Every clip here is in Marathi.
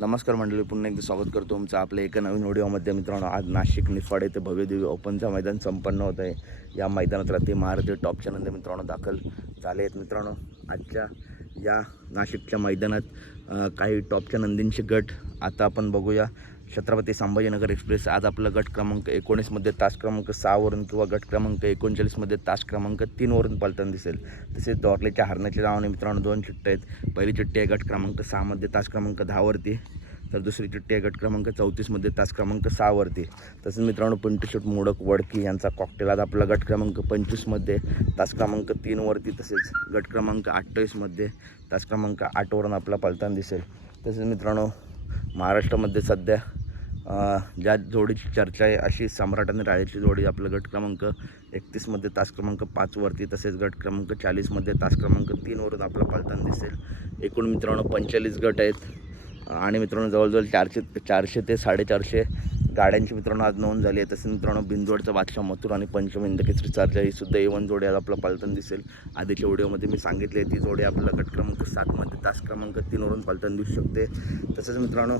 नमस्कार मंडळी पुन्हा एकदा स्वागत करतो तुमचं आपल्या एका नवीन व्हिडिओमध्ये मित्रांनो आज नाशिक निफाड येथे भव्यदेवी ओपनचं मैदान संपन्न होत आहे. या मैदानात रात्री महाराष्ट्र टॉपच्या नंतर मित्रांनो दाखल झाले आहेत. मित्रांनो आजच्या या नाशिकच्या मैदानात काही टॉपच्या नंदींचे गट आता आपण बघूया. छत्रपती संभाजीनगर एक्सप्रेस. आज आपला गट क्रमांक एकोणीसमध्ये तास क्रमांक सहावरून किंवा गट क्रमांक एकोणचाळीसमध्ये तास क्रमांक तीनवरून पलताना दिसेल. तसेच दोरलेच्या हरण्याच्या नावाने मित्रांनो दोन चिट्ट्या आहेत. पहिली चिट्टी आहे गट क्रमांक सहामध्ये तास क्रमांक दहावरती तर दुसरी चिट्टी आहे गट क्रमांक चौतीसमध्ये तास क्रमांक सहावरती तसेच मित्रांनो पिंटशूट मोडक वडकी यांचा कॉकटेल आज आपला गट क्रमांक पंचवीसमध्ये तास क्रमांक तीनवरती तसेच गट क्रमांक अठ्ठावीसमध्ये तास क्रमांक आठवरून आपला पलताना दिसेल. तसेच मित्रांनो महाराष्ट्रामध्ये सध्या ज्या जोडीची चर्चा आहे अशी सम्राट आणि राजाची जोडी आपलं गट क्रमांक एकतीसमध्ये तास क्रमांक पाचवरती तसेच गट क्रमांक चाळीसमध्ये तास क्रमांक तीनवरून आपला पालताना दिसेल. एकूण मित्रांनो पंचेचाळीस गट आहेत. आणि मित्रांनो जवळजवळ चारशे चारशे ते साडेचारशे गाड्यांची मित्रांनो आज नोंद झाली आहे. तसेच मित्रांनो बिंदोडचा बादशाह मथुर आणि पंचमिंद केसरी चार्जा ही सुद्धा एवन जोडी आज आपला पलताना दिसेल. आधीच्या व्हिडिओमध्ये मी सांगितले ती जोडी आपला गट क्रमांक सातमध्ये तास क्रमांक तीनवरून पलताना दिसू शकते. तसंच मित्रांनो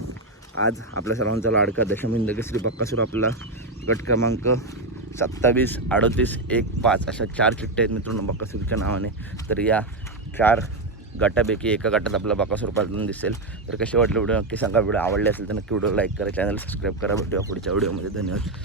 आज आपल्या सर्वांचा लाडका दशमिंद केसरी बक्कासूर आपला गट क्रमांक सत्तावीस अडतीस एक पाच अशा चार चिठ्ठ्या आहेत मित्रांनो बक्कासूरच्या नावाने. तर या चार गटापैकी एका गटात आपला बकासूर पालटून दिसेल. तर कसे वाटलं व्हिडिओ? नक्की सांगा. व्हिडिओ आवडले असेल तर नक्की व्हिडिओ लाईक करा. चॅनल सबस्क्राईब करा. भेटूया पुढच्या व्हिडिओमध्ये धन्यवाद.